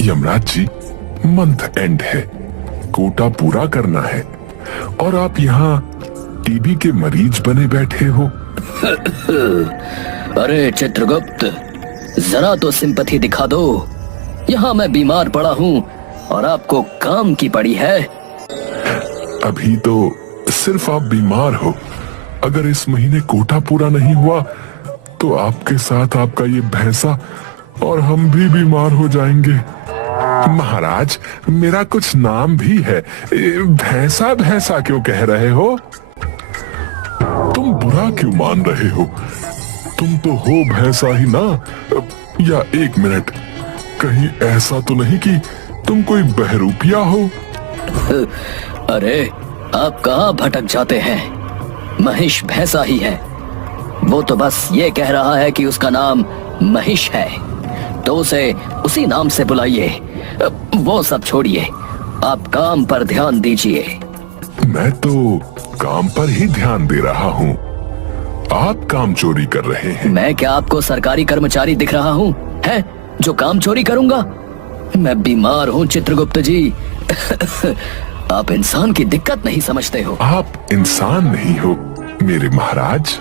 Yamraj ji, month and है, कोटा पूरा करना है और आप यहाँ टीबी के मरीज बने बैठे हो। अरे चित्रगुप्त, जरा तो सिंपैथी दिखा दो। यहाँ मैं बीमार पड़ा हूँ और आपको काम की पड़ी है। अभी तो सिर्फ आप बीमार हो, अगर इस महीने कोटा पूरा नहीं हुआ तो आपके साथ आपका ये भैंसा और हम भी बीमार हो जाएंगे। महाराज, मेरा कुछ नाम भी है, भैंसा भैंसा क्यों कह रहे हो? तुम बुरा क्यों मान रहे हो? तुम तो हो भैंसा ही ना। या एक मिनट, कहीं ऐसा तो नहीं कि तुम कोई बहरूपिया हो? अरे आप कहाँ भटक जाते हैं? महिष भैंसा ही है। वो तो बस ये कह रहा है कि उसका नाम महिष है, तो उसे उसी नाम से बुलाइए। वो सब छोड़िए, आप काम पर ध्यान दीजिए। मैं तो काम पर ही ध्यान दे रहा हूँ। आप काम चोरी कर रहे हैं। मैं क्या आपको सरकारी कर्मचारी दिख रहा हूँ है जो काम चोरी करूंगा? मैं बीमार हूँ चित्रगुप्त जी। आप इंसान की दिक्कत नहीं समझते हो। आप इंसान नहीं हो मेरे महाराज।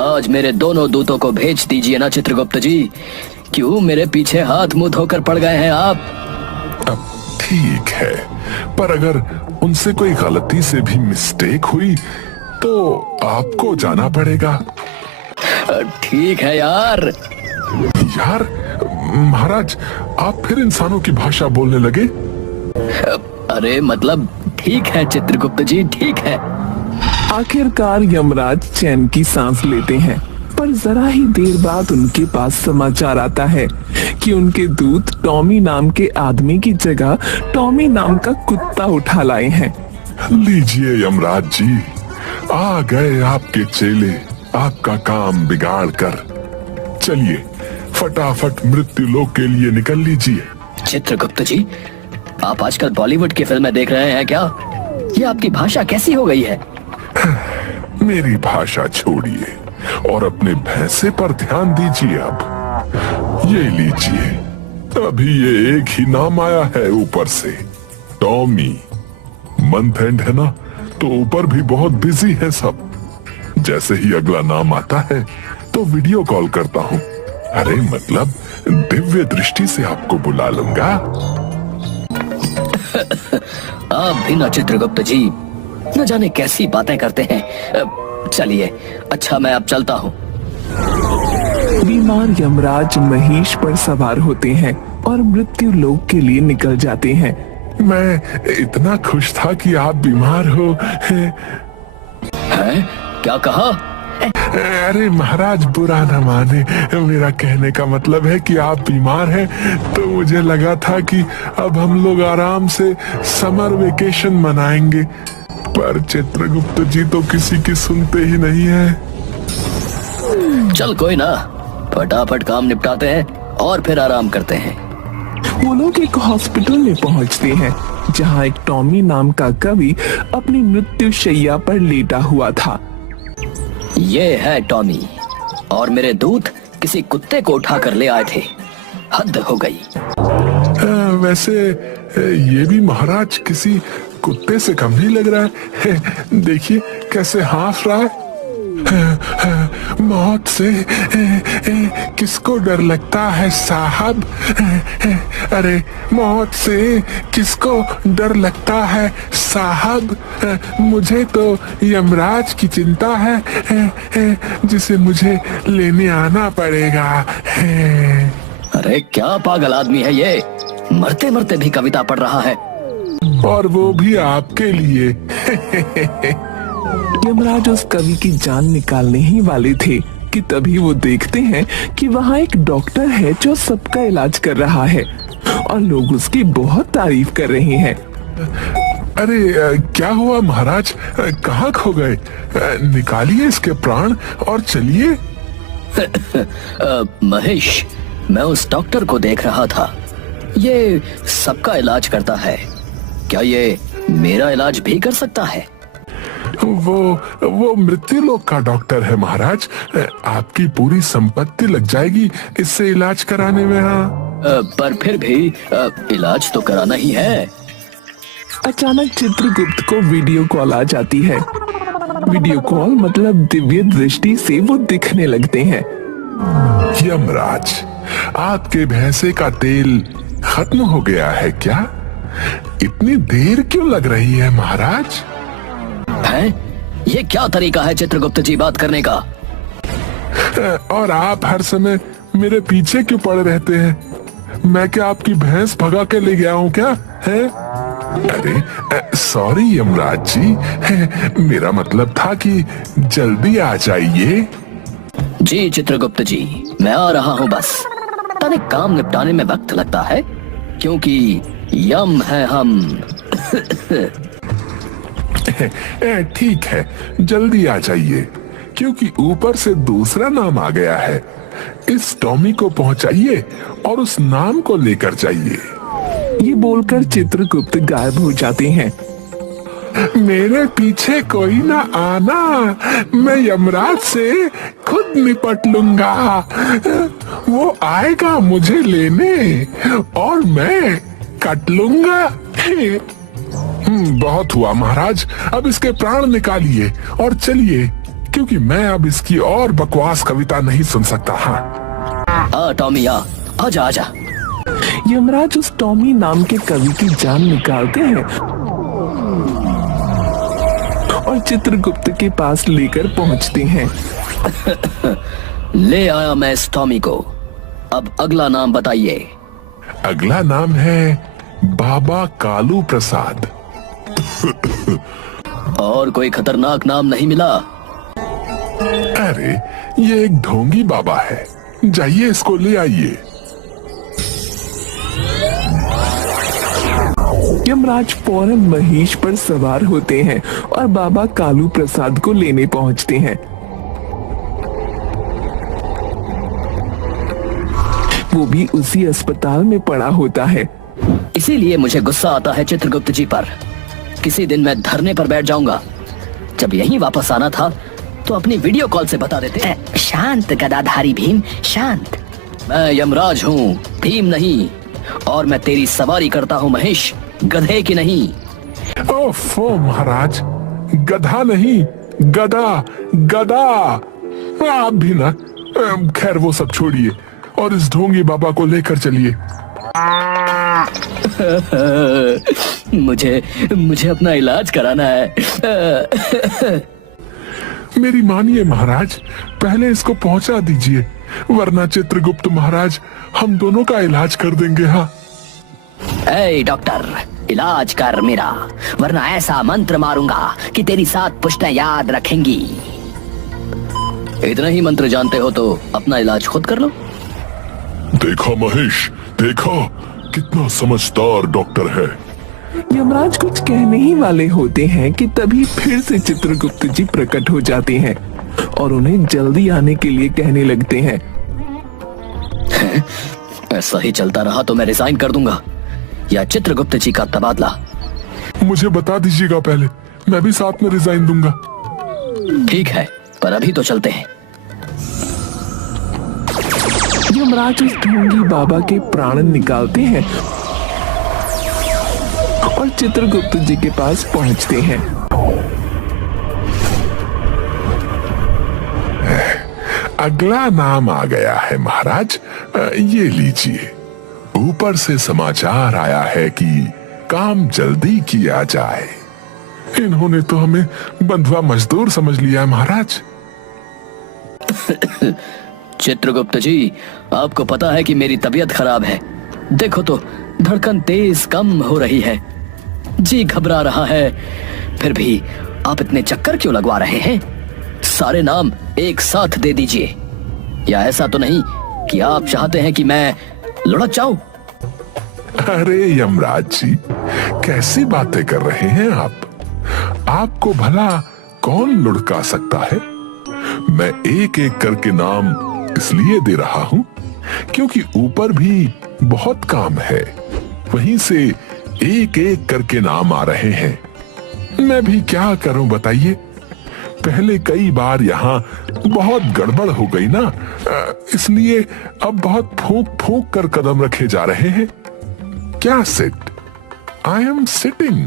आज मेरे दोनों दूतों को भेज दीजिए ना चित्रगुप्त जी। क्यों मेरे पीछे हाथ मुंह धोकर पड़ गए हैं आप? अब ठीक है, पर अगर उनसे कोई गलती से भी मिस्टेक हुई तो आपको जाना पड़ेगा। ठीक है यार। यार महाराज, आप फिर इंसानों की भाषा बोलने लगे? अरे मतलब ठीक है चित्रगुप्त जी, ठीक है। आखिरकार यमराज चैन की सांस लेते हैं, पर जरा ही देर बाद उनके पास समाचार आता है कि उनके दूत टॉमी नाम के आदमी की जगह टॉमी नाम का कुत्ता उठा लाए हैं। लीजिए यमराज जी, आ गए आपके चेले आपका काम बिगाड़ कर। चलिए फटाफट मृत्यु लोक के लिए निकल लीजिए। चित्रगुप्त जी, आप आजकल बॉलीवुड की फिल्में देख रहे हैं क्या? ये आपकी भाषा कैसी हो गई है? मेरी भाषा छोड़िए और अपने भैंसे पर ध्यान दीजिए। अब ये लीजिए, अभी ये एक ही नाम आया है ऊपर से, टॉमी। मंथ एंड है ना, तो ऊपर भी बहुत बिजी है सब। जैसे ही अगला नाम आता है तो वीडियो कॉल करता हूँ। अरे मतलब दिव्य दृष्टि से आपको बुला लूंगा। आप भी ना चित्रगुप्त जी, न जाने कैसी बातें करते हैं। चलिए, अच्छा मैं अब चलता हूँ। बीमार यमराज महिष पर सवार होते हैं और मृत्यु लोक के लिए निकल जाते हैं। मैं इतना खुश था कि आप बीमार हो। हैं? क्या कहा? अरे महाराज, बुरा न माने, मेरा कहने का मतलब है कि आप बीमार हैं, तो मुझे लगा था कि अब हम लोग आराम से समर वेकेशन मनाएंगे, पर चित्रगुप्त जी तो किसी की सुनते ही नहीं है। चल कोई ना, फटाफट काम निपटाते हैं और फिर आराम करते हैं। वो लोग एक हॉस्पिटल में पहुंचते हैं, जहां एक टॉमी नाम का कवि अपनी मृत्यु शैया पर लेटा हुआ था। ये है टॉमी, और मेरे दूत किसी कुत्ते को उठा कर ले आए थे। हद हो गई। वैसे ये भी महाराज किसी कुत्ते से कम नहीं लग रहा है। देखिए कैसे हाफ रहा है। मौत से किसको डर लगता है साहब? अरे मौत से किसको डर लगता है साहब? मुझे तो यमराज की चिंता है, जिसे मुझे लेने आना पड़ेगा। अरे क्या पागल आदमी है ये, मरते मरते भी कविता पढ़ रहा है। और वो भी आपके लिए। यमराज उस कवि की जान निकालने ही वाले थे कि तभी वो देखते हैं कि वहाँ एक डॉक्टर है जो सबका इलाज कर रहा है और लोग उसकी बहुत तारीफ कर रहे हैं। अरे क्या हुआ महाराज, कहाँ खो गए? निकालिए इसके प्राण और चलिए। महेश, मैं उस डॉक्टर को देख रहा था, ये सबका इलाज करता है। क्या ये मेरा इलाज भी कर सकता है? वो मृत्युलोक का डॉक्टर है महाराज। आपकी पूरी संपत्ति लग जाएगी इससे इलाज कराने में। हाँ, पर फिर भी इलाज तो कराना ही है। अचानक चित्रगुप्त को वीडियो कॉल आ जाती है। वीडियो कॉल मतलब दिव्य दृष्टि से वो दिखने लगते हैं। यमराज, आपके भैंसे का तेल खत्म हो गया है क्या? इतनी देर क्यों लग रही है महाराज? हैं? ये क्या तरीका है चित्रगुप्त जी बात करने का? और आप हर समय मेरे पीछे क्यों पड़े रहते हैं? मैं क्या आपकी भैंस भगा के ले गया हूँ क्या? है? अरे सॉरी यमराज जी, मेरा मतलब था कि जल्दी आ जाइए। जी चित्रगुप्त जी, मैं आ रहा हूँ। बस तनिक काम निपटाने में वक्त लगता है क्योंकि यम है हम। ठीक है, जल्दी आ जाइए क्योंकि ऊपर से दूसरा नाम आ गया है। इस टॉमी को पहुंचाइए और उस नाम को लेकर जाइए। ये बोलकर चित्रगुप्त गायब हो जाते हैं। मेरे पीछे कोई ना आना, मैं यमराज से खुद निपट लूंगा। वो आएगा मुझे लेने और मैं कट लूंगा। बहुत हुआ महाराज, अब इसके प्राण निकालिए और चलिए क्योंकि मैं अब इसकी और बकवास कविता नहीं सुन सकता। हाँ, टॉमी आजा आजा। यमराज उस टॉमी नाम के कवि की जान निकालते हैं और चित्रगुप्त के पास लेकर पहुंचते हैं। ले आया मैं इस टॉमी को। अब अगला नाम बताइए। अगला नाम है बाबा कालू प्रसाद। और कोई खतरनाक नाम नहीं मिला? अरे ये एक ढोंगी बाबा है, जाइए इसको ले आइए। यमराज फौरन महेश पर सवार होते हैं और बाबा कालू प्रसाद को लेने पहुंचते हैं। वो भी उसी अस्पताल में पड़ा होता है। इसीलिए मुझे गुस्सा आता है चित्रगुप्त जी पर। किसी दिन मैं धरने पर बैठ जाऊंगा। जब यहीं वापस आना था तो अपनी वीडियो कॉल से बता देते। शांत गदाधारी भीम, शांत। मैं यमराज हूँ, भीम नहीं। और मैं तेरी सवारी करता हूँ महेश, गधे की नहीं। ओफो महाराज, गधा नहीं गदा, गदा। आप भी ना। खैर वो सब छोड़िए और इस ढोंगी बाबा को लेकर चलिए। मुझे अपना इलाज कराना है। मेरी मानिए महाराज, पहले इसको पहुंचा दीजिए, वरना चित्रगुप्त महाराज हम दोनों का इलाज कर देंगे। हाँ, ए डॉक्टर, इलाज कर मेरा, वरना ऐसा मंत्र मारूंगा कि तेरी 7 पुश्तें याद रखेंगी। इतना ही मंत्र जानते हो तो अपना इलाज खुद कर लो। देखा महेश, देखा कितना समझदार डॉक्टर है। यमराज कुछ कहने ही वाले होते हैं कि तभी फिर से चित्रगुप्त जी प्रकट हो जाते हैं और उन्हें जल्दी आने के लिए कहने लगते हैं। ऐसा ही चलता रहा तो मैं रिजाइन कर दूंगा या चित्रगुप्त जी का तबादला। मुझे बता दीजिएगा पहले, मैं भी साथ में रिजाइन दूंगा। ठीक है, पर अभी तो चलते हैं। यमराज उस ढोंगी बाबा के प्राण निकालते हैं और चित्रगुप्त जी के पास पहुंचते हैं। अगला नाम आ गया है महाराज, ये लीजिए। ऊपर से समाचार आया है कि काम जल्दी किया जाए। इन्होंने तो हमें बंधुआ मजदूर समझ लिया है महाराज। चित्रगुप्त जी, आपको पता है कि मेरी तबीयत खराब है। देखो तो धड़कन तेज कम हो रही है, जी घबरा रहा है। फिर भी आप इतने चक्कर क्यों लगवा रहे हैं? सारे नाम एक साथ दे दीजिए। या ऐसा तो नहीं कि आप चाहते हैं कि मैं लुढ़क जाऊं? अरे यमराज जी, कैसी बातें कर रहे हैं आप? आपको भला कौन लुढ़का सकता है? मैं एक एक करके नाम इसलिए दे रहा हूं क्योंकि ऊपर भी बहुत काम है, वहीं से एक एक करके नाम आ रहे हैं। मैं भी क्या करूं बताइए, पहले कई बार यहाँ बहुत गड़बड़ हो गई ना, इसलिए अब बहुत फूंक फूंक कर कदम रखे जा रहे हैं। क्या sit? I am sitting.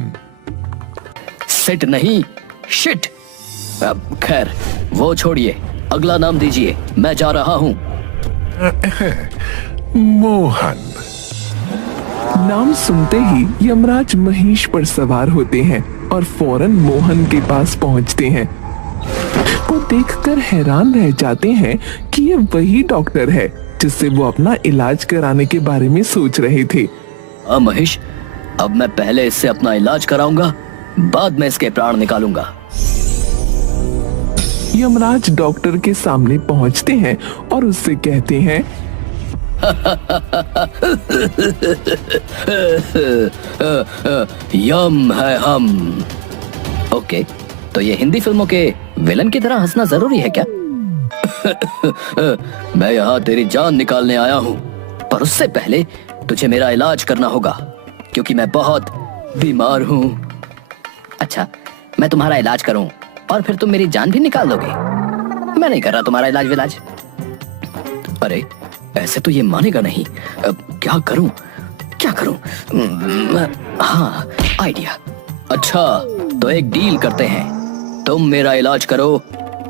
Sit नहीं, शिट। अब खैर वो छोड़िए, अगला नाम दीजिए, मैं जा रहा हूं। मोहन। नाम सुनते ही यमराज महिष पर सवार होते हैं और फौरन मोहन के पास पहुंचते हैं। वो देखकर हैरान रह जाते हैं कि ये वही डॉक्टर है जिससे वो अपना इलाज कराने के बारे में सोच रहे थे। महिष, अब मैं पहले इससे अपना इलाज कराऊंगा, बाद में इसके प्राण निकालूंगा। यमराज डॉक्टर के सामने पहुंचते हैं और उससे कहते हैं, यम है हम। ओके, तो ये हिंदी फिल्मों के विलन की तरह हंसना जरूरी है क्या? मैं यहाँ तेरी जान निकालने आया हूँ, पर उससे पहले तुझे मेरा इलाज करना होगा, क्योंकि मैं बहुत बीमार हूँ। अच्छा, मैं तुम्हारा इलाज करूँ और फिर तुम मेरी जान भी निकाल दोगे? मैं नहीं कर रहा तुम्हारा इलाज विलाज। अरे ऐसे तो ये मानेगा नहीं। अब क्या करूं, क्या करूं? हाँ, आइडिया। अच्छा, तो एक डील करते हैं, तुम मेरा इलाज करो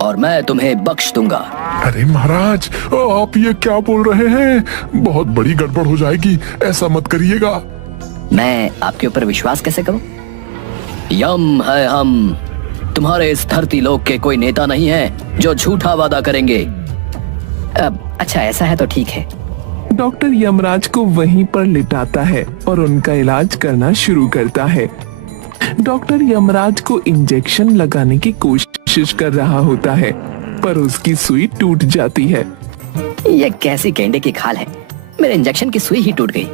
और मैं तुम्हें बख्श दूंगा। अरे महाराज, आप ये क्या बोल रहे हैं? बहुत बड़ी गड़बड़ हो जाएगी, ऐसा मत करिएगा। मैं आपके ऊपर विश्वास कैसे करूं? यम है हम। तुम्हारे इस धरती लोक के कोई नेता नहीं है जो झूठा वादा करेंगे। अच्छा, ऐसा है तो ठीक है। डॉक्टर यमराज को वहीं पर लिटाता है और उनका इलाज करना शुरू करता है। डॉक्टर यमराज को इंजेक्शन लगाने की कोशिश कर रहा होता है, पर उसकी सुई टूट जाती है। ये कैसी गेंडे की खाल है, मेरे इंजेक्शन की सुई ही टूट गई।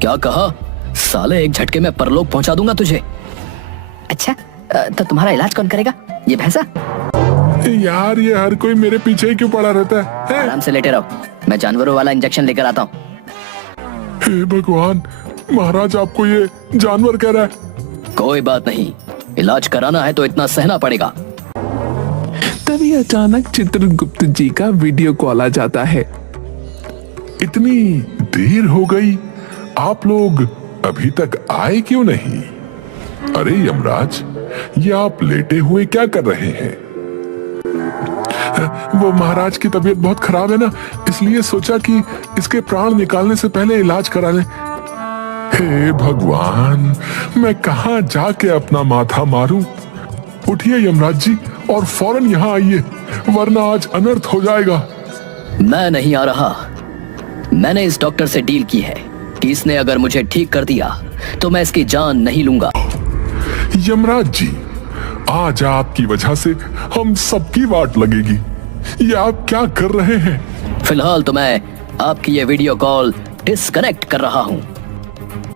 क्या कहा? साले, एक झटके में परलोक पहुंचा दूंगा तुझे। अच्छा, तो तुम्हारा इलाज कौन करेगा? ये भैंसा? यार, ये हर कोई मेरे पीछे ही क्यों पड़ा रहता है? आराम से लेटे रहो, मैं जानवरों वाला इंजेक्शन लेकर आता हूँ। हे भगवान, महाराज आपको ये जानवर कह रहा है। कोई बात नहीं, इलाज कराना है तो इतना सहना पड़ेगा। तभी अचानक चित्रगुप्त जी का वीडियो कॉल आ जाता है। इतनी देर हो गई, आप लोग अभी तक आए क्यों नहीं? अरे यमराज, ये आप लेटे हुए क्या कर रहे हैं? वो महाराज की तबीयत बहुत खराब है ना, इसलिए सोचा कि इसके प्राण निकालने से पहले इलाज करा लें। हे भगवान, मैं कहां जाके अपना माथा मारूं? उठिए यमराज जी और फौरन यहाँ आइए, वरना आज अनर्थ हो जाएगा। मैं नहीं आ रहा। मैंने इस डॉक्टर से डील की है कि इसने अगर मुझे ठीक कर दिया तो मैं इसकी जान नहीं लूंगा। यमराज जी, आज आपकी वजह से हम सबकी वाट लगेगी। ये आप क्या कर रहे हैं? फिलहाल तो मैं आपकी ये वीडियो कॉल डिस्कनेक्ट कर रहा हूँ।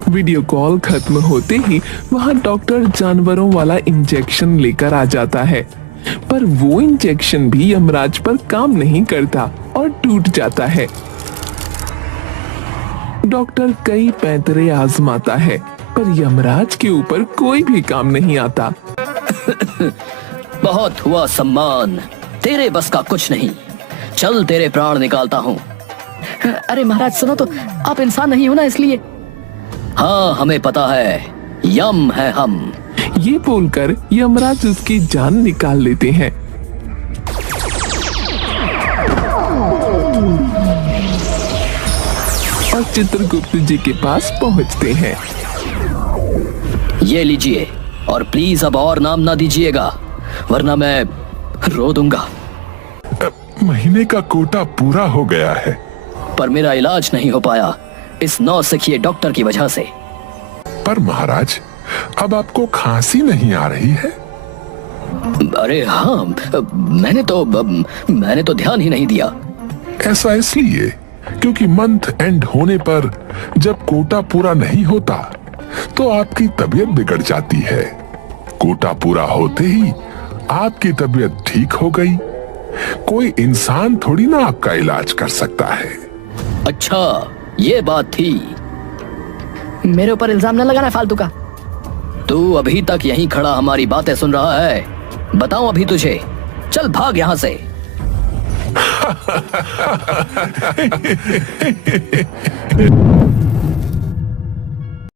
वीडियो कॉल खत्म होते ही वहाँ डॉक्टर जानवरों वाला इंजेक्शन लेकर आ जाता है, पर वो इंजेक्शन भी यमराज पर काम नहीं करता और टूट जाता है। डॉक्टर कई पैंतरे आजमाता है, पर यमराज के ऊपर कोई भी काम नहीं आता। बहुत हुआ सम्मान, तेरे बस का कुछ नहीं। चल, तेरे प्राण निकालता हूँ। अरे महाराज सुनो तो, आप इंसान नहीं हो ना, इसलिए। हाँ, हमें पता है, यम है हम। ये बोलकर यमराज उसकी जान निकाल लेते हैं। और चित्रगुप्त जी के पास पहुंचते हैं। ये लीजिए, और प्लीज अब और नाम ना दीजिएगा, वरना मैं रो दूंगा। महीने का कोटा पूरा हो गया है, पर मेरा इलाज नहीं हो पाया इस नौसिखिए डॉक्टर की वजह से। पर महाराज, अब आपको खांसी नहीं आ रही है? अरे हाँ, मैंने तो ध्यान ही नहीं दिया। ऐसा इसलिए क्योंकि मंथ एंड होने पर जब कोटा पूरा नहीं होता तो आपकी तबीयत बिगड़ जाती है। कोटा पूरा होते ही आपकी तबीयत ठीक हो गई। कोई इंसान थोड़ी ना आपका इलाज कर सकता है। अच्छा, ये बात थी। मेरे ऊपर इल्जाम न लगाना फालतू का। तू अभी तक यहीं खड़ा हमारी बातें सुन रहा है? बताऊं अभी तुझे? चल भाग यहाँ से।